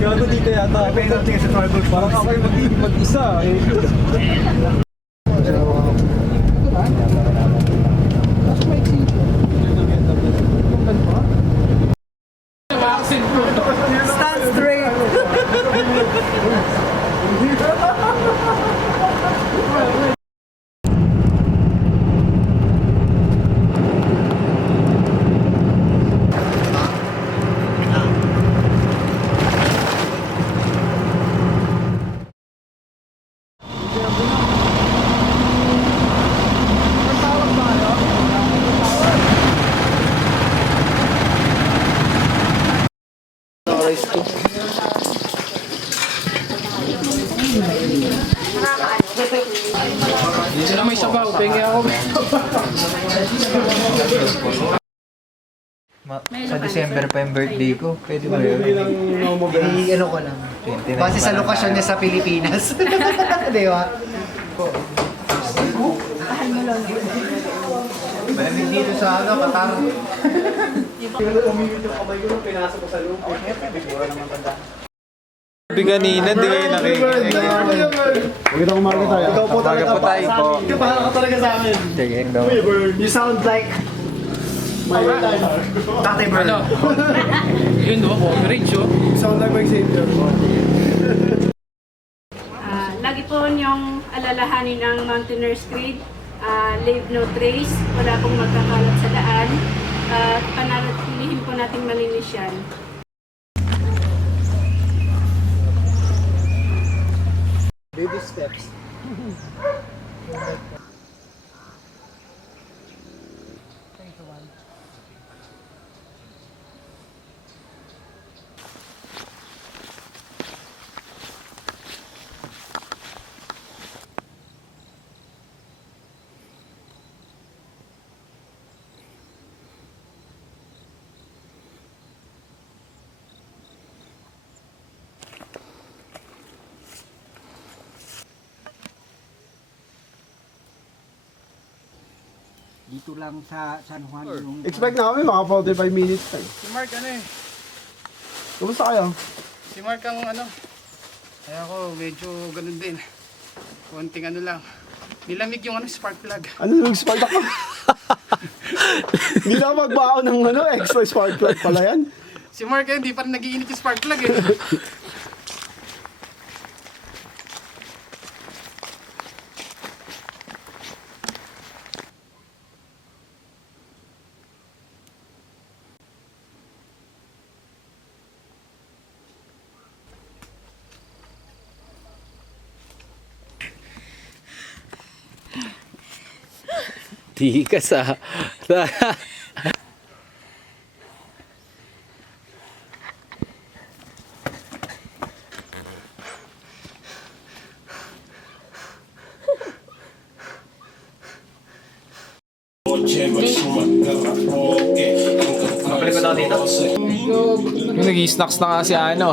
Gago dito yata ako. Parang ako yung mag- mag-isa eh. Stand straight. Dito na may sabaw, pengi ako. Ma- sa December pa yung birthday ko. Pwede ba yun? I, ano ko lang. 29 Base sa lang lokasyon niya sa Pilipinas. Di ba? Malamig dito sa ano, Qatar. Sabi kanina, di kayo nakikinig. Magandang umaga tayo. Ikaw po Umaga po tayo po. Ikaw ka talaga sa amin. Sige, daw. You sound like my Tate Bird. Ano? Yun o, coverage o. You sound like my Xavier. Ah, lagi po niyong alalahanin ang Mountaineers Creed. Ah, leave no trace. Wala pong magkakalat sa daan. At panatilihin po nating malinis yan. Baby steps. Dito lang sa San Juan yung Expect namin mga 45 minutes tayo. Si Mark ano eh. Kumusta kayo? Si Mark ang ano. Kaya ako medyo ganun din. Konting ano lang. Nilamig yung ano, spark plug. Ano yung spark ako? Hindi na magbaon ng ano, extra spark plug pala yan. Si Mark eh, hindi pa rin nagiinit yung spark plug eh. Tikas ah. Yung nag-snacks na nga si ano.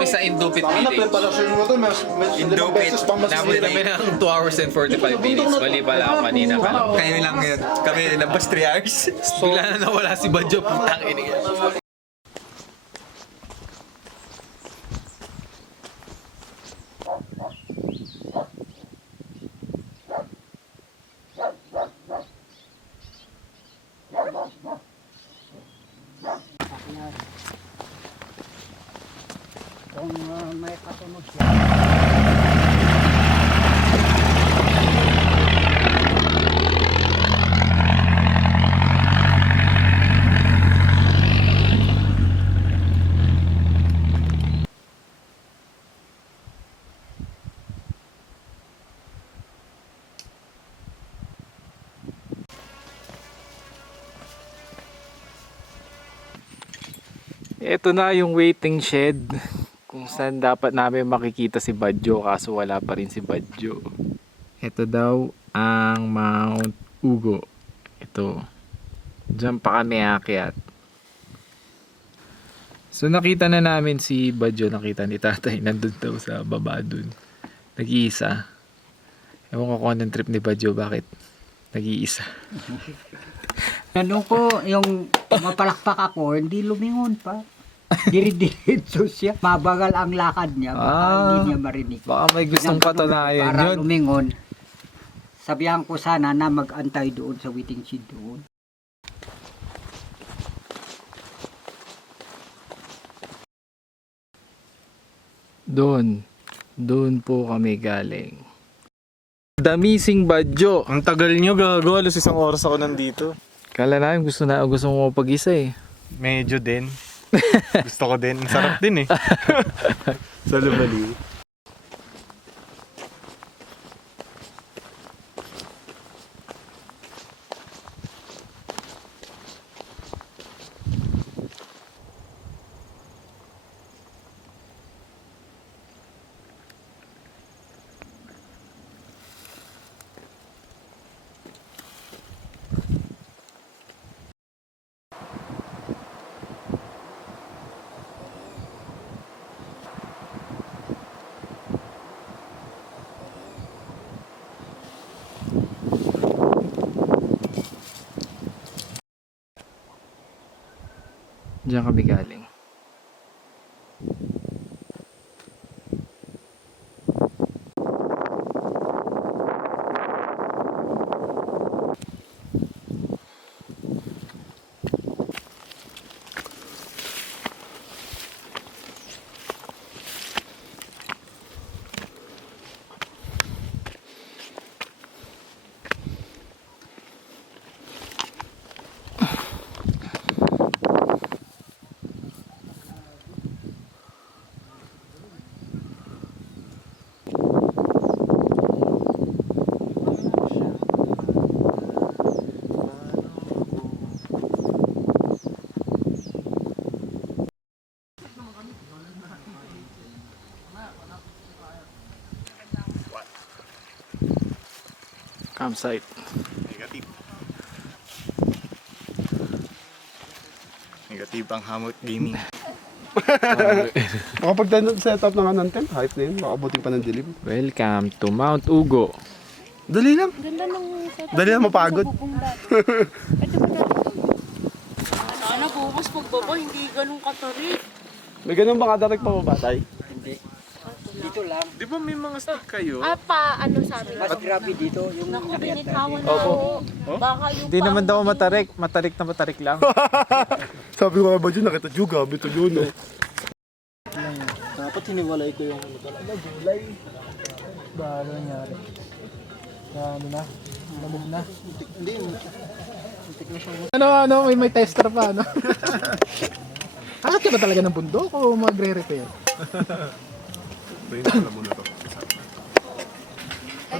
Na kami sa Indupit Village. Indupit. Nabot namin ng 2 hours and 45 minutes. Mali pala ako kanina. Kaya lang yun. Kami nabas 3 hours. Bigla na nawala si Badjo. Putang ina yan. kung uh, may kasunod siya. Ito na yung waiting shed kung saan dapat namin makikita si Badjo kaso wala pa rin si Badjo. Ito daw ang Mount Ugo. Ito. Diyan pa kami akyat. So nakita na namin si Badjo, nakita ni tatay, nandun daw sa baba dun. Nag-iisa. Ewan ko kung anong trip ni Badjo, bakit nag-iisa. Tanong ko, yung mapalakpak ako, hindi lumingon pa. Diridiritso siya. Mabagal ang lakad niya. Baka Ah. hindi niya marinig. Baka may gustong patunayan Para yun. lumingon. Sabihan ko sana na mag-antay doon sa waiting shed doon. Doon. Doon po kami galing. Damising Badyo. Ang tagal nyo, gago. Alos isang oras ako nandito. Kala namin gusto na gusto mo pag-isa eh. Medyo din. Gusto ko din. Sarap din eh. Sa Lumaliw. Diyan kami galing. Campsite. Negative. Negative ang hamot gaming. Kapag setup na nga ng tent, hype na yun. Makabuting pa ng dilim. Welcome to Mount Ugo. Dali lang. Dali lang mapagod. Sana bukas pagbaba, hindi ganun katarik. May ganun ba nga direct pa lang. Di ba may mga stock kayo? Ah, pa, ano sabi Mas grabe dito. Yung Naku, binitawan na ako. Baka yung Hindi naman daw matarik. Matarik na matarik lang. Sabi ko nga ba dyan, nakita dyan, gabi to yun. Oh. Dapat hiniwalay ko yung ano talaga, July. Bago nangyari. Na ano na, lamog na. Hindi, Ano, ano, may, may tester pa, ano? Akit ka ba talaga ng bundok o magre-repair? Ayun, alam mo na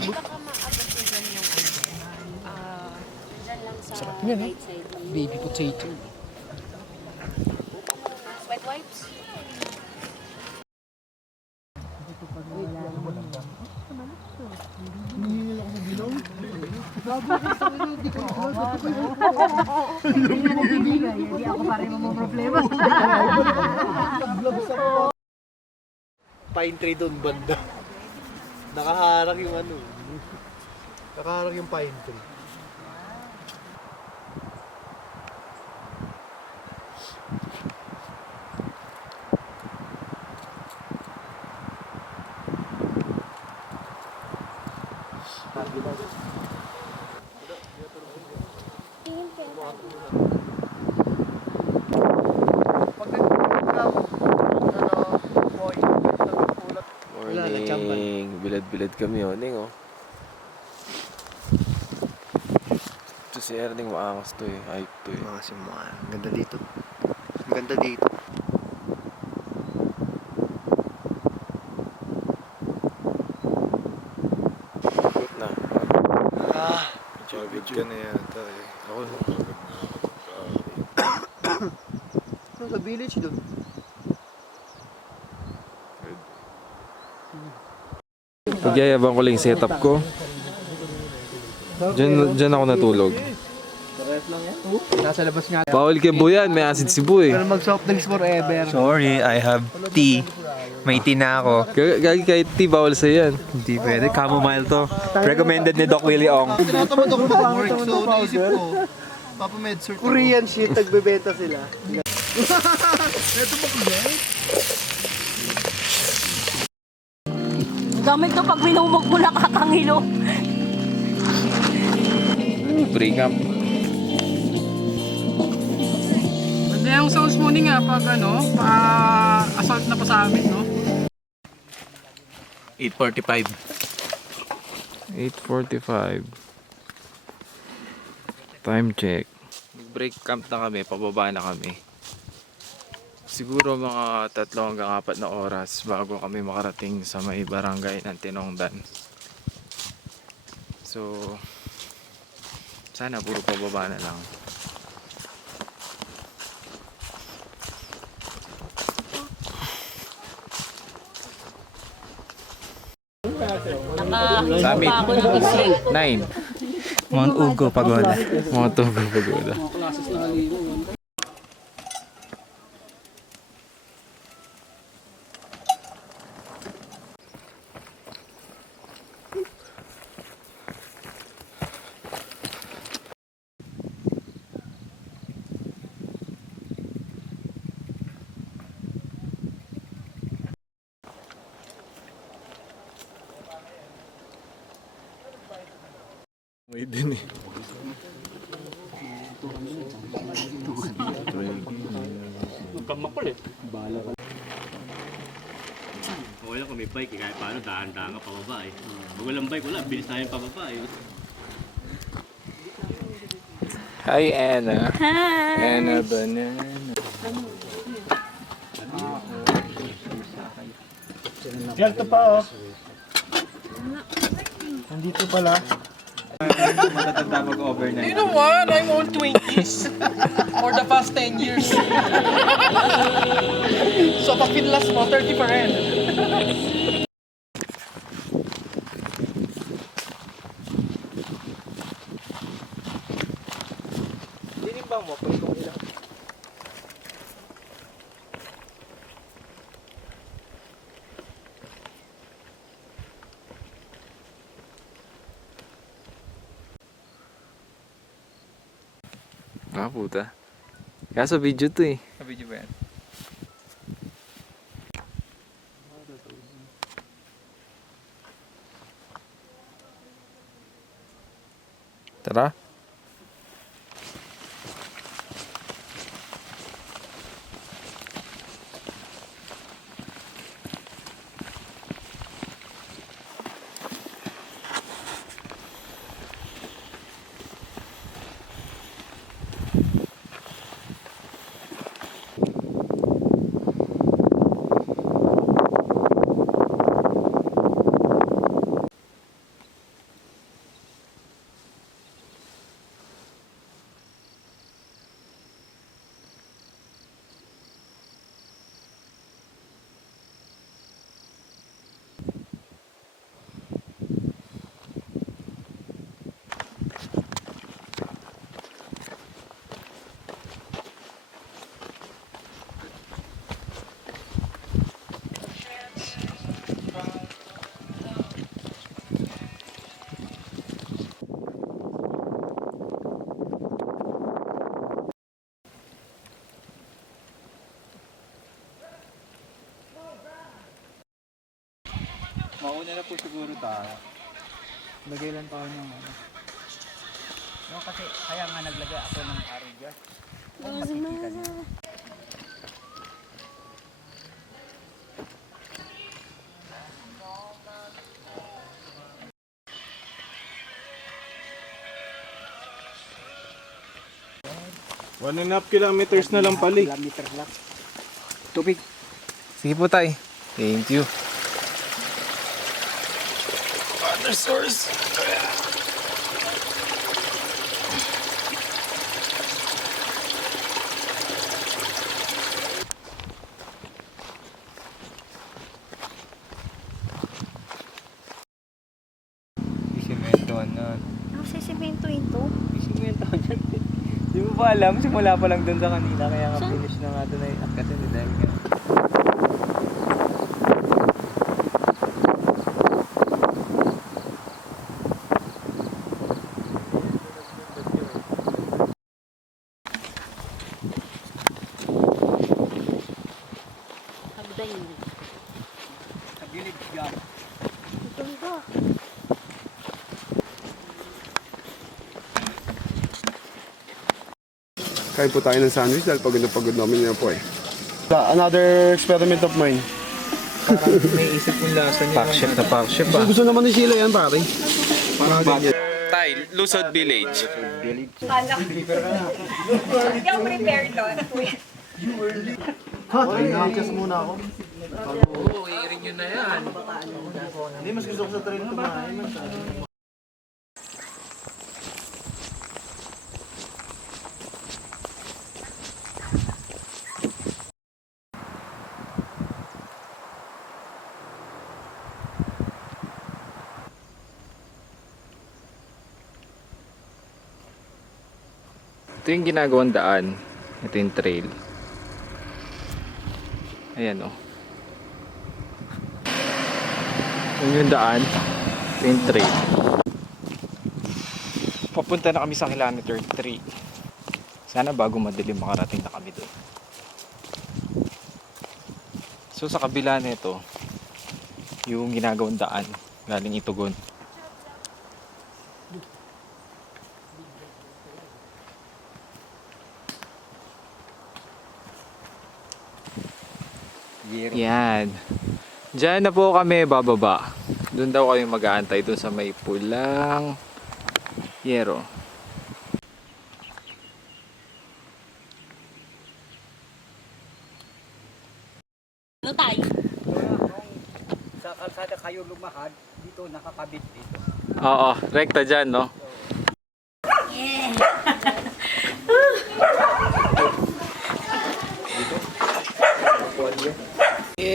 to. Pwede ba ka maabot ko dyan yung ah, dyan lang sa Yan, eh. right side. Baby potato. Wet wipes? pine tree doon banda. Nakaharang yung ano. Nakaharang yung pine tree. Wala, nagtsampan. Morning. Bilad-bilad kami oning oh. Ito si Erning maangas to eh. Hype to eh. Mga simuan. Ang ganda dito. Ang ganda dito. Na. Ah, Pagod ka na yata eh. Ako na. sa village doon. Pagyayabang ko lang yung setup ko. Diyan, diyan ako natulog. Nasa labas nga. Bawal kay Buyan, may acid si Bu eh. Pero mag soft drinks forever. Sorry, I have tea. May tea na ako. Gagi kahit tea, bawal sa yan. Hindi pwede. Chamomile to. Recommended ni Doc Willie Ong. Tinatamad ako mag-work so naisip ko. Papa Medsort. Korean shit, nagbebenta sila. Gamit to pag minumog mo nakakangilo. Break up. Hindi yung sauce morning nga pag ano, pa assault na pa sa amin, no? 8.45. 8.45. Time check. Break camp na kami, pababa na kami. Siguro mga tatlo hanggang apat na oras bago kami makarating sa may barangay ng Tinongdan. So, sana puro pababa na lang. Summit. Nine. Mount Ugo, Pagoda. Mga tugo pagoda. May din eh. Okay lang kung may bike, eh, kahit paano dahan-dahan ka pababa eh. Pag walang bike, wala, bilis tayo pababa eh. Hi Anna. Hi. Anna Banana. Ganito pa, oh. Nandito pala. Matatanda mag-overnight. You know what? I'm on 20s for the past 10 years. so pag pinlas mo, 30 pa rin. Puta. Kaso video to eh. Video ba yan? Mauna na po siguro tayo. Lagay lang tayo ng ano. No, kasi kaya nga naglagay ako ng araw dyan. One and a half kilometers na lang pala eh. Kilometer lang. Tubig. Sige po tay. Thank you. Water source. Isimentohan na. Ano sa simento ito? Isimentohan yan. Di mo ba alam? Simula pa lang doon sa kanina. Kaya nga finish na nga doon ay kasi ni dahil nga. Dahil. Sa gilid dyan. Ito ba? Kain po tayo ng sandwich dahil pagod na pagod namin yan po eh. Another experiment of mine. May isip kong lasa niya. Pack chef na pack chef Gusto, gusto naman ni Sheila yan pare. Tay, Lusod Village. Hindi ako prepared doon. Ha? Train muna ako. Oo, i-rin nyo na yan. Hindi, mas gusto ko sa train kumain. Ito yung ginagawang daan. Ito yung trail. Ayan o. Oh. Yun yung daan. Ito yung trail. Papunta na kami sa kilometer 3. Sana bago madilim makarating na kami doon. So sa kabila nito, yung ginagawang daan galing Itugon. Yan. Diyan na po kami bababa. Doon daw kami mag-aantay doon sa may pulang yero. Ano tayo? Sa kalsada kayo lumahad, dito nakakabit dito. Oo, rekta dyan, no?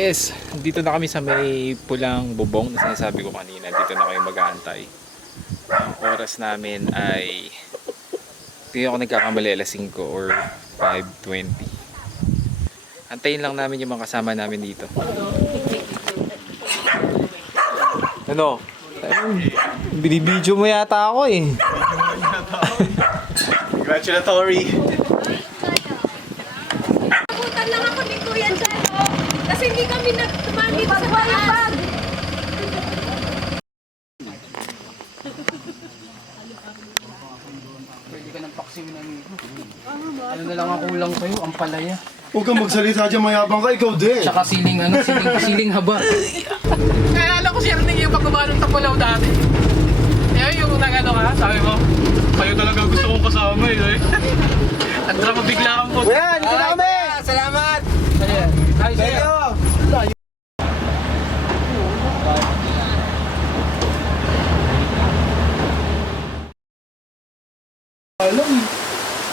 Yes, dito na kami sa may pulang bubong na sinasabi ko kanina. Dito na kayo mag-aantay. Ang oras namin ay hindi ako nagkakamali alas 5 or 5.20. Antayin lang namin yung mga kasama namin dito. Ano? Binibidyo mo yata ako eh. Congratulatory! Nabutan lang ako ni Kuya Chano. Kasi hindi kami nagtumaan dito sa taas. Pwede ka ng paksiw na ni. Ano na lang ang kulang sa'yo? Ang palaya. Huwag kang magsalita dyan, mayabang ka, ikaw din. Tsaka siling ano, siling, siling haba. Naalala ko siya rin yung pagbaba ng Tapulaw dati. Kaya yung nang ano ka, sabi mo, kayo talaga gusto kong kasama eh. Ang drama bigla kang po. Yan, dito na kami! Salamat! Ay, sa'yo. Alam,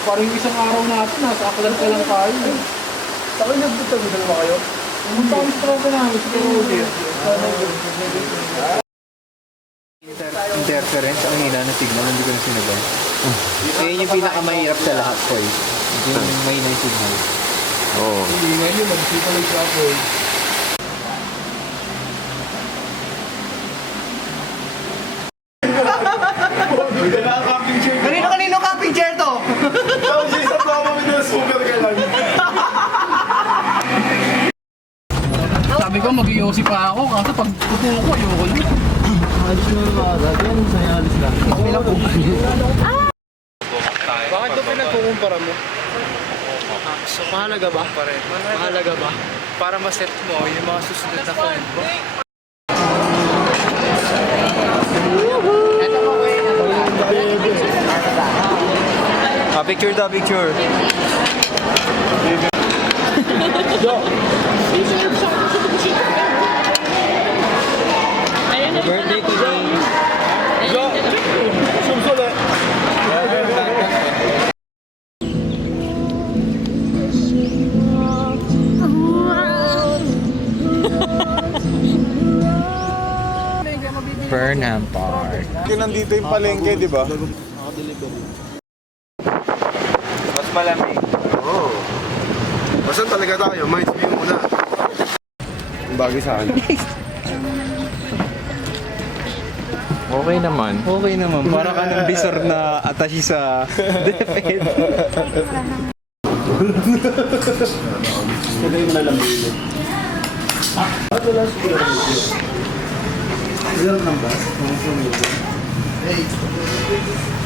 parang isang araw natin, nasa aklan ka lang tayo. eh. Sa kayo nagpunta mo dalawa kayo? Pumunta kami sa tropa namin, si Roger. Interference, ang hina ng signal, hindi ko na sinabay. Kaya yung pinakamahirap sa lahat ko eh. Yung may na signal. Oo. Hindi ngayon, mag-isipa lang siya ako eh. Kanino-kanino camping chair to? Ikaw, Jason, tama mo na super ka lang. Sabi ko, mag-iossi pa ako, kaso pag kuko ko, ayoko na. Bakit ito pinagkukumpara mo? So, mahalaga ba? Mahalaga ba? Ma-set mo yung mga susunod na phone mo. Ah, picture daw, picture. Birthday Burnham Park. Nandito yung palengke, di ba? Mas malamig. Oo. Basta talaga tayo, mind view muna. Ang bagay sa akin. Okay naman. Okay naman, para ka ng bisor na attache sa DepEd. Serial number, confirm user. Hey.